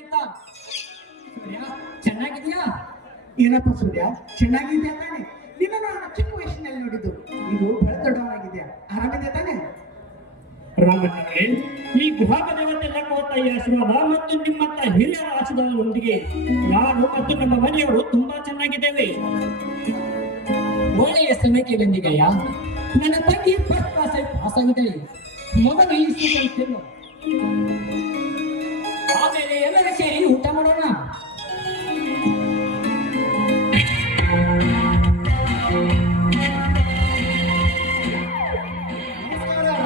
ಅಂತ. ಸೂರ್ಯ ಚೆನ್ನಾಗಿದ್ಯಾ? ಏನಪ್ಪ ಸೂರ್ಯ, ಚೆನ್ನಾಗಿದ್ಯಾ ತಾನೆ? ನಿನ್ನ ನಾನು ಚಿಕ್ಕ ವಯಸ್ಸಿನಲ್ಲಿ ನೋಡಿದ್ದು, ಇದು ದೊಡ್ಡವನಾಗಿದ್ಯಾ? ಆರಾಮಿದ್ಯಾ ತಾನೆ? ರಾಮಣ್ಣವರೇ, ಈ ಗ್ರಾಮ ದೇವತೆ ಲಕ್ಕವತ್ತಾಯಿಯ ಆಶೀರ್ವಾದ ಮತ್ತು ನಿಮ್ಮಂತ ಹಿರಿಯರ ಆಶೀರ್ವಾದದೊಂದಿಗೆ ನಾನು ಮತ್ತು ನಮ್ಮ ಮನೆಯವರು ತುಂಬಾ ಚೆನ್ನಾಗಿದ್ದೇವೆ. ಒಳ್ಳೆಯ ಸಮಯಕ್ಕೆ ಬಂದಿದೆಯಾ? ನನ್ನ ತಂಗಿ ಫಸ್ಟ್ ಕ್ಲಾಸ್ ಪಾಸ್ ಆಗಿದ್ದಾಳೆ. ಮೊದಲು ಈ ಸ್ವೀಟ್ ತಿನ್ನು, ಆಮೇಲೆ ಎಲ್ಲರೂ ಸೇರಿ ಊಟ ಮಾಡೋಣ.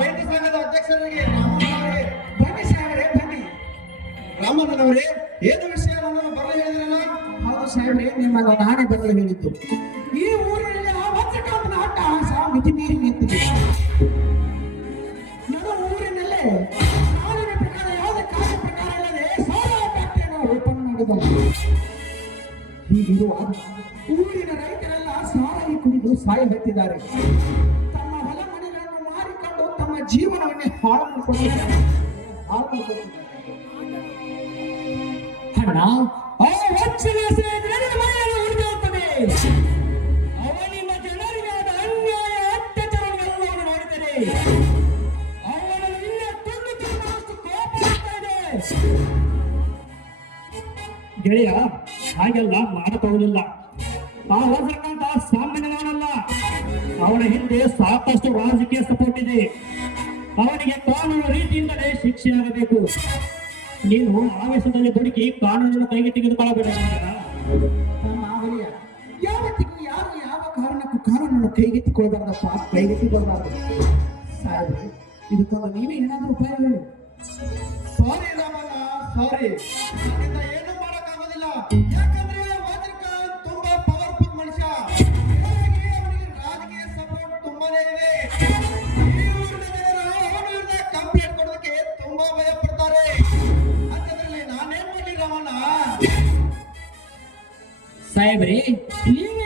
ರೈತ ಸಂಘದ ಅಧ್ಯಕ್ಷರಿಗೆ ಬನ್ನಿ ಸಾಹೇಬ್ರೆ, ಬನ್ನಿ. ರಾಮಣ್ಣನವರೇ, ಏನು ವಿಷಯ ನನ್ನನ್ನು ಬರಲು ಹೇಳಿದ್ರಲ್ಲ? ಹೌದು ಸಾಹೇಬ್ರೆ, ನಿಮ್ಮನ್ನು ನಾನೇ ಬರಲು ಹೇಳಿದ್ದು. ಈ ಊರಿನಲ್ಲಿ ಆ ವಜ್ರಕಾಂತನ ಅಟ್ಟಹಾಸ ಮಿತಿ ಮೀರಿ ನಿಂತಿದೆ. ನಮ್ಮ ಊರಿನಲ್ಲೇ ಕಾನೂನಿನ ಪ್ರಕಾರ ಯಾವುದೇ ಕಾನೂನು ಪ್ರಕಾರ ಇಲ್ಲದೆ ಸಾಲ ಫ್ಯಾಕ್ಟರಿಯನ್ನು ಓಪನ್ ಮಾಡಿದ್ದಾರೆ. ಹೀಗಿರುವಾಗ ಊರಿನ ರೈತರೆಲ್ಲ ಸಾರಾಯಿ ಕುಡಿದು ಸಾಯ ಹೊತ್ತಿದ್ದಾರೆ. ತಮ್ಮ ಹೊಲ ಮನೆಗಳನ್ನು ಮಾರಿಕೊಂಡು ತಮ್ಮ ಜೀವನವನ್ನೇ ಹಾಳು ಮಾಡಿಕೊಂಡಿದ್ದಾರೆ. ಅಣ್ಣ, ಆ ವಂಚನೆ ಸೇರಿದ್ರೆ ಮನೆಯಲ್ಲಿ ಉಳಿದಿರುತ್ತದೆ. ಅವನಿಂದ ಜನರಿಗಾದ ಅನ್ಯಾಯ ಅತ್ಯಾಚಾರಗಳೆಲ್ಲವನ್ನು ಮಾಡಿದರೆ ಅವನನ್ನು ಇನ್ನೂ ತುಂಡು ತುಂಬಷ್ಟು ಕೋಪ ಬರ್ತಾ ಇದೆ. ಗೆಳೆಯ, ಹಾಗೆಲ್ಲ ಮಾಡಬಹುದಿಲ್ಲ. ಆ ವಜ್ರಕಾಂತ ಸಾಮಾನ್ಯನವನಲ್ಲ. ಅವನ ಹಿಂದೆ ಸಾಕಷ್ಟು ರಾಜಕೀಯ ಸಪೋರ್ಟ್ ಇದೆ. ಅವನಿಗೆ ಕಾನೂನು ರೀತಿಯಿಂದಲೇ ಶಿಕ್ಷೆಯಾಗಬೇಕು. ನೀನು ಆವೇಶದಲ್ಲಿ ದುಡುಕಿ ಕಾನೂನನ್ನು ಕೈಗೆ ತೆಗೆದುಕೊಳ್ಳಬೇಡ. ನಮ್ಮ ಆವಲಿಯ ಯಾವತ್ತಿಗೂ ಯಾರು ಯಾವ ಕಾರಣಕ್ಕೂ ಕಾನೂನನ್ನು ಕೈಗೆತ್ತಿಕೊಳ್ಬಾರ್ದಪ್ಪ, ಕೈಗೆತ್ತಿಕೊಳ್ಬಾರ್ದು. ಸಾಹೇಬ್ರೆ, ಇದಕ್ಕಾಗ ನೀವೇ ಏನಾದರೂ ಉಪಾಯ ಹೇಳಿ. ಸಾರಿ ರಾಮಣ್ಣ, ಸಾರಿ. ನನ್ನಿಂದ ಏನೂ ಮಾಡಕ್ಕಾಗೋದಿಲ್ಲ. ಯಾಕಂದ್ರೆ ವಜ್ರಕಾಂತ್ ತುಂಬಾ ಪವರ್ಫುಲ್ ಮನುಷ್ಯ. ಹೀಗಾಗಿ ಅವನಿಗೆ ರಾಜಕೀಯ ಸಪೋರ್ಟ್ ತುಂಬಾನೇ ಇದೆ. ಈ ಊರಿನ ಜನರು ಅವನ ವಿರುದ್ಧ ಕಂಪ್ಲೇಂಟ್ ಕೊಡೋದಕ್ಕೆ ತುಂಬಾ ಭಯ ಪಡ್ತಾರೆ. ಅಂತದ್ರಲ್ಲಿ ನಾನೇನ್ ಮಾಡ್ಲಿ ರಾಮಣ್ಣ? ಸಾಹೇಬ್ರೆ, ನೀವು